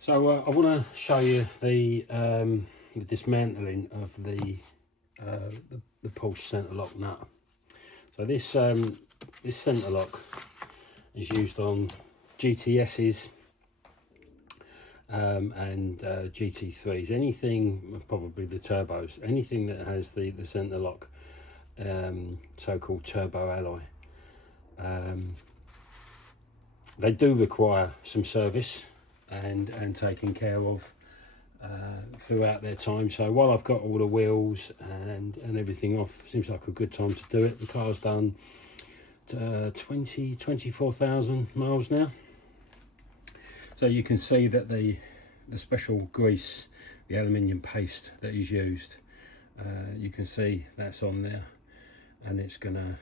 So I want to show you the dismantling of the Porsche Centrelock nut. So this Centrelock is used on GTSs and GT3s, anything, probably the turbos, anything that has the Centrelock so-called turbo alloy. They do require some service and taken care of throughout their time. So while I've got all the wheels and everything off, seems like a good time to do it. The car's done 24,000 miles now. So you can see that the special grease, the aluminium paste that is used, you can see that's on there, and it's gonna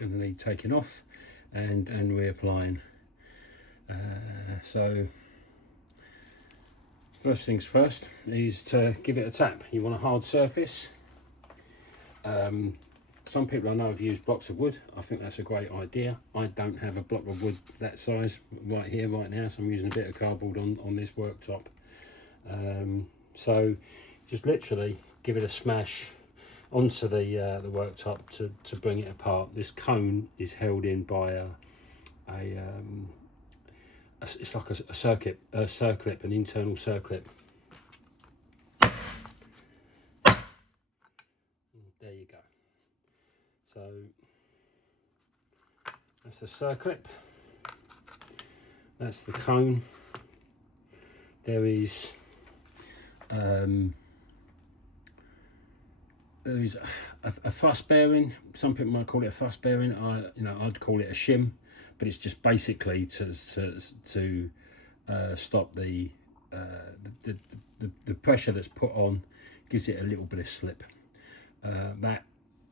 need taking off and reapplying. So first things first is to give it a tap. You want a hard surface. Some people I know have used blocks of wood. I think that's a great idea. I don't have a block of wood that size right here, right now, so I'm using a bit of cardboard on this worktop. So just literally give it a smash onto the worktop to bring it apart. This cone is held in by it's like a circlip, an internal circlip. There you go. So that's the circlip, that's the cone. There is a thrust bearing. Some people might call it a thrust bearing. I'd call it a shim, but it's just basically to stop the pressure that's put on, gives it a little bit of slip. That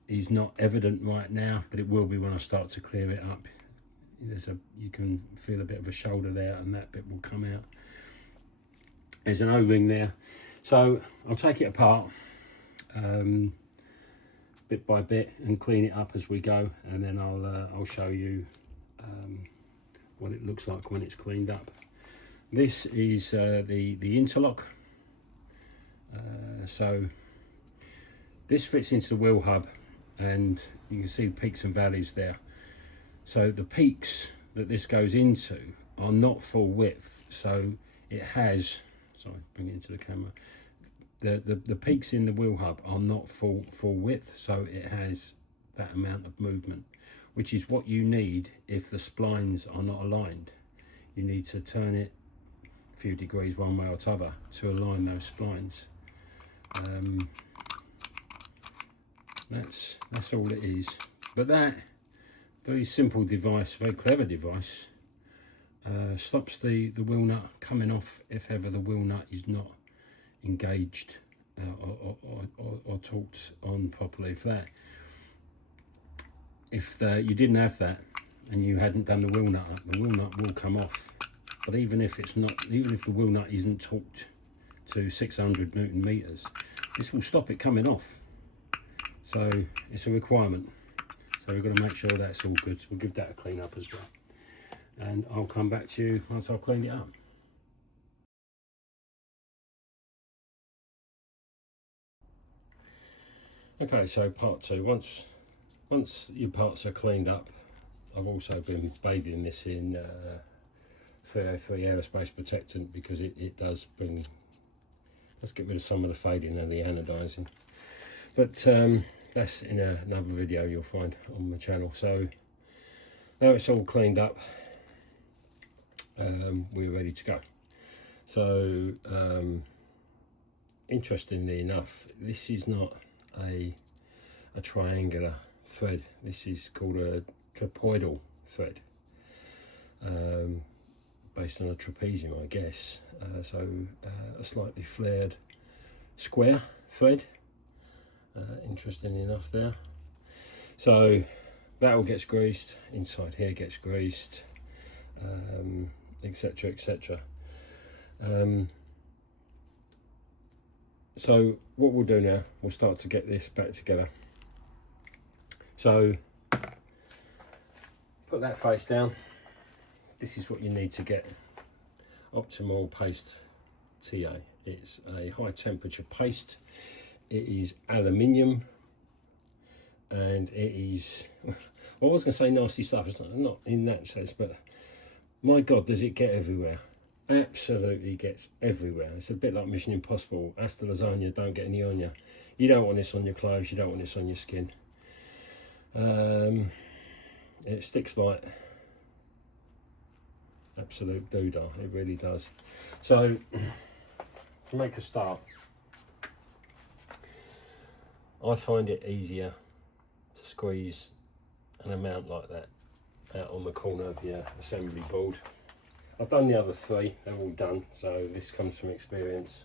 is not evident right now, but it will be when I start to clear it up. You can feel a bit of a shoulder there, and that bit will come out. There's an O-ring there, so I'll take it apart bit by bit and clean it up as we go, and then I'll show you what it looks like when it's cleaned up. This is the interlock. So this fits into the wheel hub, and you can see the peaks and valleys there. So the peaks that this goes into are not full width, so it has, sorry, bring it into the camera, the peaks in the wheel hub are not full width, so it has that amount of movement, which is what you need if the splines are not aligned. You need to turn it a few degrees one way or t'other to align those splines. That's all it is. But that very simple device, very clever device, stops the wheel nut coming off if ever the wheel nut is not engaged or torqued on properly. If you didn't have that and you hadn't done the wheel nut up, the wheel nut will come off. But even if the wheel nut isn't torqued to 600 Newton meters, this will stop it coming off. So it's a requirement. So we've got to make sure that's all good. So we'll give that a clean up as well, and I'll come back to you once I've cleaned it up. Okay, so part two. Once your parts are cleaned up, I've also been bathing this in 303 aerospace protectant, because it does get rid of some of the fading and the anodizing. But that's in another video you'll find on my channel. So now it's all cleaned up, we're ready to go. So interestingly enough, this is not a triangular thread. This is called a trapezoidal thread, based on a trapezium, I guess. So a slightly flared square thread. Interesting enough there. So that all gets greased, inside here gets greased, etc, etc. So what we'll do now, we'll start to get this back together. So put that face down. This is what you need to get. Optimal Paste TA. It's a high temperature paste. It is aluminium, and it is, well, I was going to say nasty stuff, it's not in that sense, but my God, does it get everywhere. Absolutely gets everywhere. It's a bit like Mission Impossible. That's the lasagna, don't get any on you. You don't want this on your clothes, you don't want this on your skin. It sticks like absolute doodah, it really does. So to make a start, I find it easier to squeeze an amount like that out on the corner of your assembly board. I've done the other three, they're all done, so this comes from experience.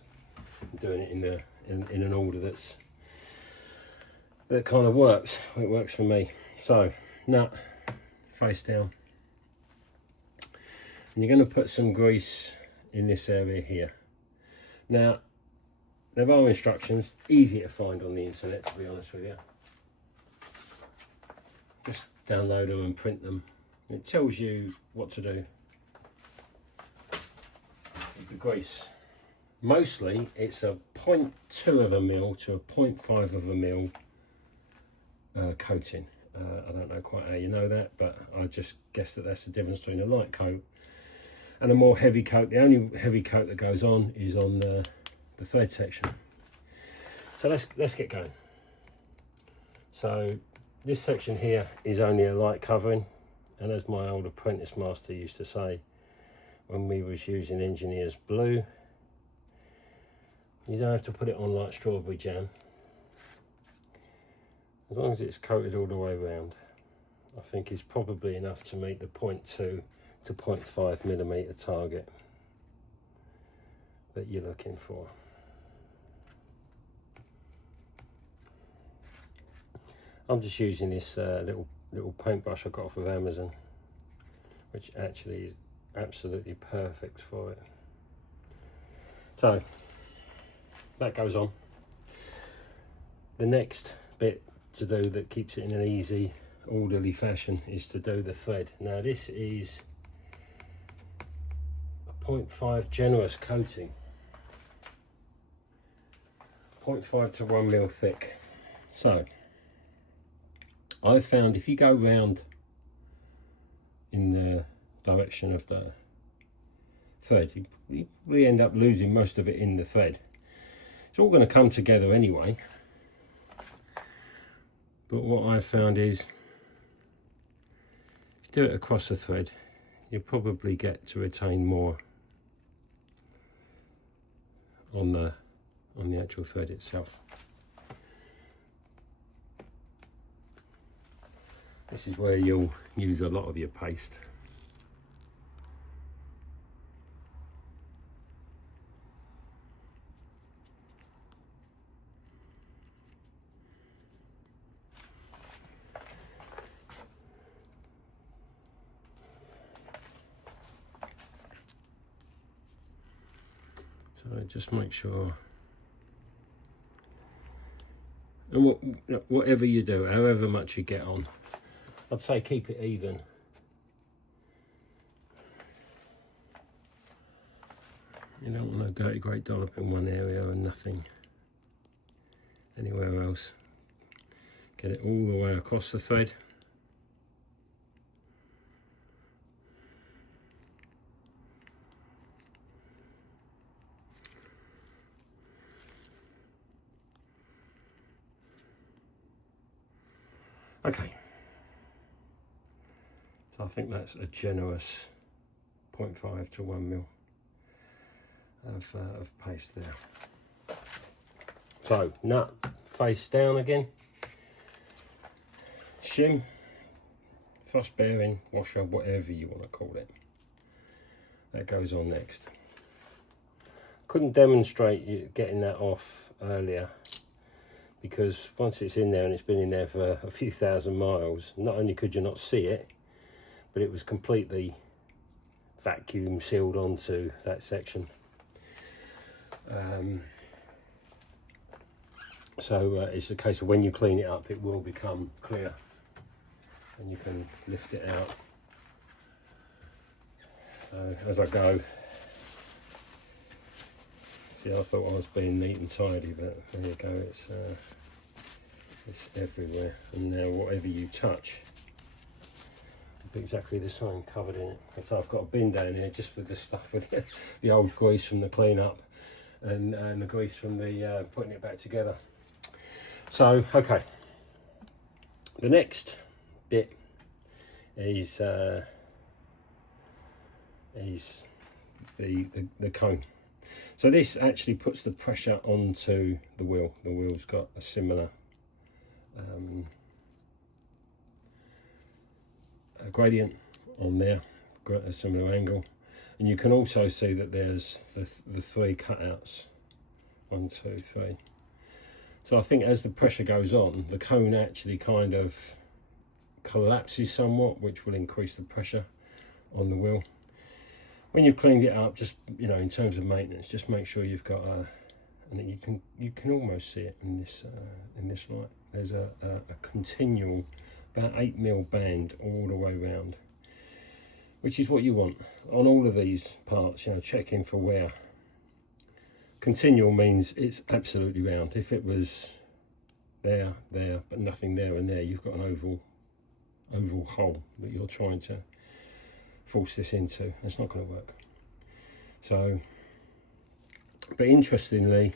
I'm doing it in an order that kind of works. It works for me. So nut face down, and you're going to put some grease in this area here. Now there are instructions, easy to find on the internet, to be honest with you. Just download them and print them. It tells you what to do with the grease. Mostly it's a 0.2 of a mil to a 0.5 of a mil coating. I don't know quite how you know that, but I just guess that that's the difference between a light coat and a more heavy coat. The only heavy coat that goes on is on the thread section. So let's get going. So this section here is only a light covering, and as my old apprentice master used to say when we was using engineer's blue, you don't have to put it on like strawberry jam. As long as it's coated all the way around, I think is probably enough to meet the 0.2 to 0.5 millimeter target that you're looking for. I'm just using this little paintbrush I got off of Amazon, which actually is absolutely perfect for it. So that goes on. The next bit to do that keeps it in an easy, orderly fashion is to do the thread. Now this is a 0.5 generous coating, 0.5 to 1 mil thick. So I've found if you go round in the direction of the thread, we end up losing most of it in the thread. It's all going to come together anyway, but what I've found is if you do it across the thread, you'll probably get to retain more on the actual thread itself. This is where you'll use a lot of your paste. So just make sure, and whatever you do, however much you get on, I'd say keep it even. You don't want a dirty great dollop in one area and nothing anywhere else. Get it all the way across the thread. Okay. I think that's a generous 0.5 to 1 mil of paste there. So nut face down again, shim, thrust bearing, washer, whatever you want to call it. That goes on next. Couldn't demonstrate you getting that off earlier because once it's in there and it's been in there for a few thousand miles, not only could you not see it, but it was completely vacuum sealed onto that section. So it's a case of when you clean it up, it will become clear and you can lift it out. So as I go, See, I thought I was being neat and tidy, but there you go, it's everywhere. And now whatever you touch will be exactly the same, covered in it. And so I've got a bin down here just with the stuff, with the old grease from the clean-up and the grease from the putting it back together. So, okay, the next bit is the cone. So this actually puts the pressure onto the wheel. The wheel's got a similar gradient on there, got a similar angle, and you can also see that there's the 3 cutouts, 1, 2, 3. So I think as the pressure goes on, the cone actually kind of collapses somewhat, which will increase the pressure on the wheel. When you've cleaned it up, just, you know, in terms of maintenance, just make sure you've got and you can almost see it in this light. There's a continual about 8mm band all the way around, which is what you want on all of these parts. You know, checking for wear. Continual means it's absolutely round. If it was there, but nothing there and there, you've got an oval hole that you're trying to force this into. It's not going to work. So, but interestingly,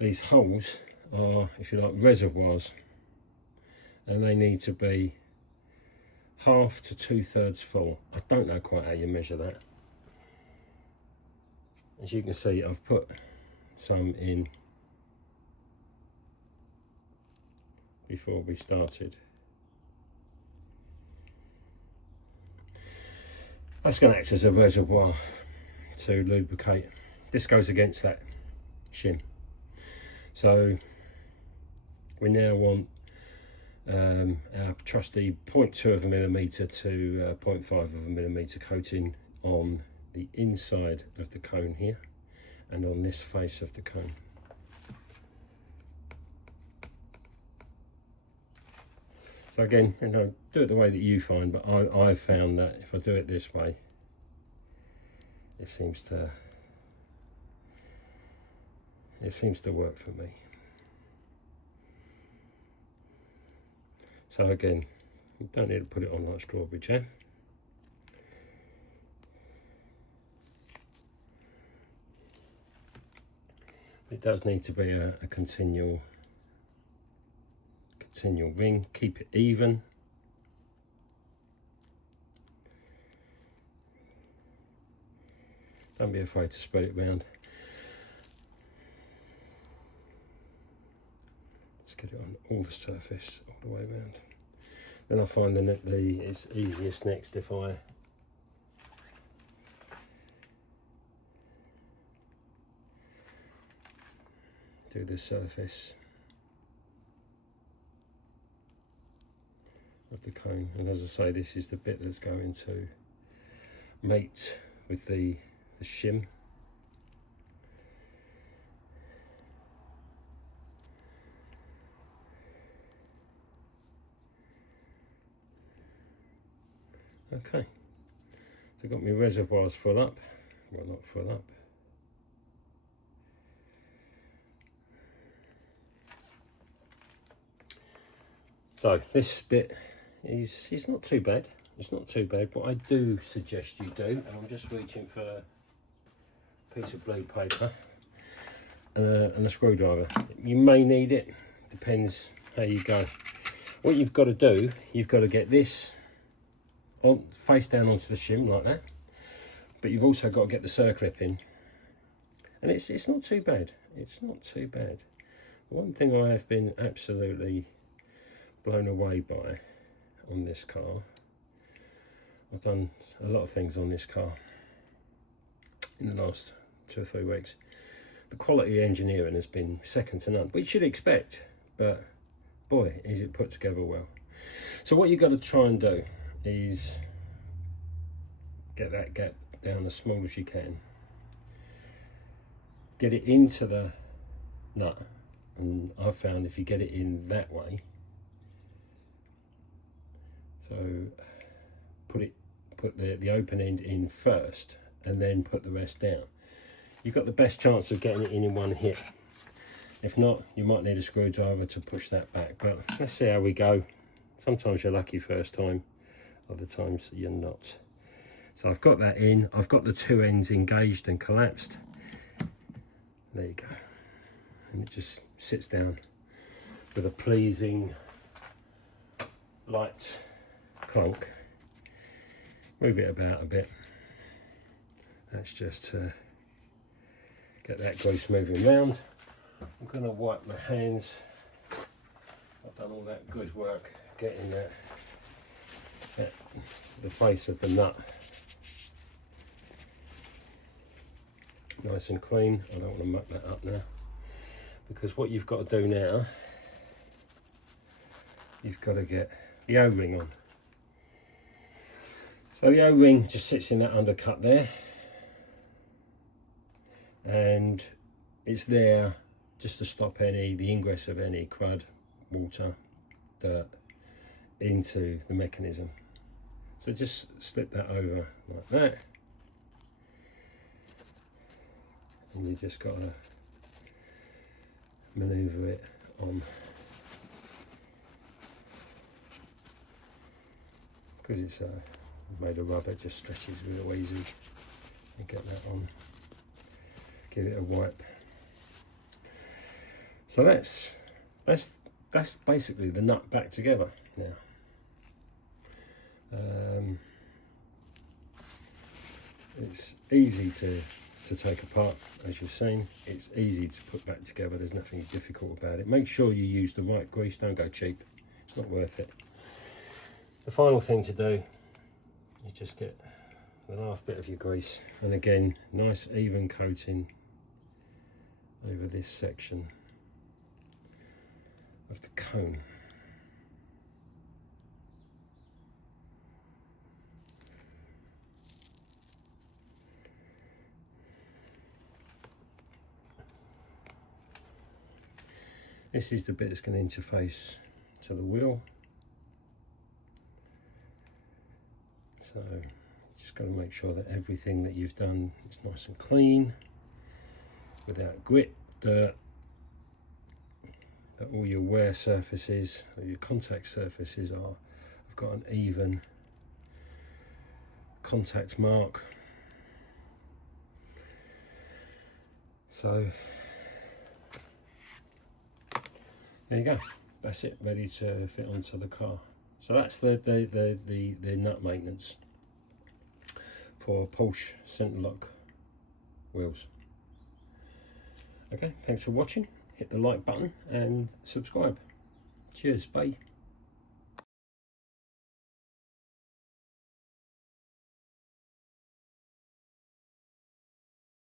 these holes are, if you like, reservoirs, and they need to be 1/2 to 2/3 full. I don't know quite how you measure that. As you can see, I've put some in before we started. That's going to act as a reservoir to lubricate. This goes against that shim. So we now want our trusty 0.2 of a millimetre to 0.5 of a millimetre coating on the inside of the cone here and on this face of the cone. So again, you know, do it the way that you find, but I've found that if I do it this way, it seems to work for me. So again, you don't need to put it on like strawberry jam. It does need to be a continual ring. Keep it even. Don't be afraid to spread it round. Let's get it on all the surface, all the way around. Then I find it's easiest next if I do the surface of the cone, and as I say, this is the bit that's going to mate with the shim. Okay, so I've got my reservoirs full up, well, not full up. So this bit is not too bad. It's not too bad. What I do suggest you do, and I'm just reaching for a piece of blue paper and a screwdriver. You may need it, depends how you go. What you've got to do, you've got to get this on face down onto the shim like that, but you've also got to get the circlip in, and it's not too bad. It's not too bad. One thing I have been absolutely blown away by on this car, I've done a lot of things on this car in the last 2 or 3 weeks. The quality of engineering has been second to none, which you'd expect, but boy, is it put together well. So what you've got to try and do is get that gap down as small as you can, get it into the nut, and I've found if you get it in that way, so put the open end in first and then put the rest down. You've got the best chance of getting it in one hit. If not, you might need a screwdriver to push that back, but let's see how we go. Sometimes you're lucky first time, other times you're not. So I've got that in, I've got the two ends engaged and collapsed. There you go. And it just sits down with a pleasing light clunk. Move it about a bit. That's just to get that grease moving round. I'm going to wipe my hands. I've done all that good work getting the face of the nut nice and clean. I don't want to muck that up now, because what you've got to do now, you've got to get the O-ring on. So the O-ring just sits in that undercut there, and it's there just to stop the ingress of any crud, water, dirt into the mechanism. So just slip that over like that, and you just got to manoeuvre it on, because it's made of rubber, it just stretches real easy. And get that on, give it a wipe. So that's basically the nut back together now. It's easy to take apart, as you've seen. It's easy to put back together. There's nothing difficult about it. Make sure you use the right grease. Don't go cheap. It's not worth it. The final thing to do, you just get the last bit of your grease, and again, nice even coating over this section of the cone. This is the bit that's going to interface to the wheel. So just got to make sure that everything that you've done is nice and clean, without grit, dirt, that all your wear surfaces or your contact surfaces have got an even contact mark. So there you go, that's it, ready to fit onto the car. So that's the nut maintenance for Porsche Centrelock wheels. Okay, thanks for watching. Hit the like button and subscribe. Cheers, bye.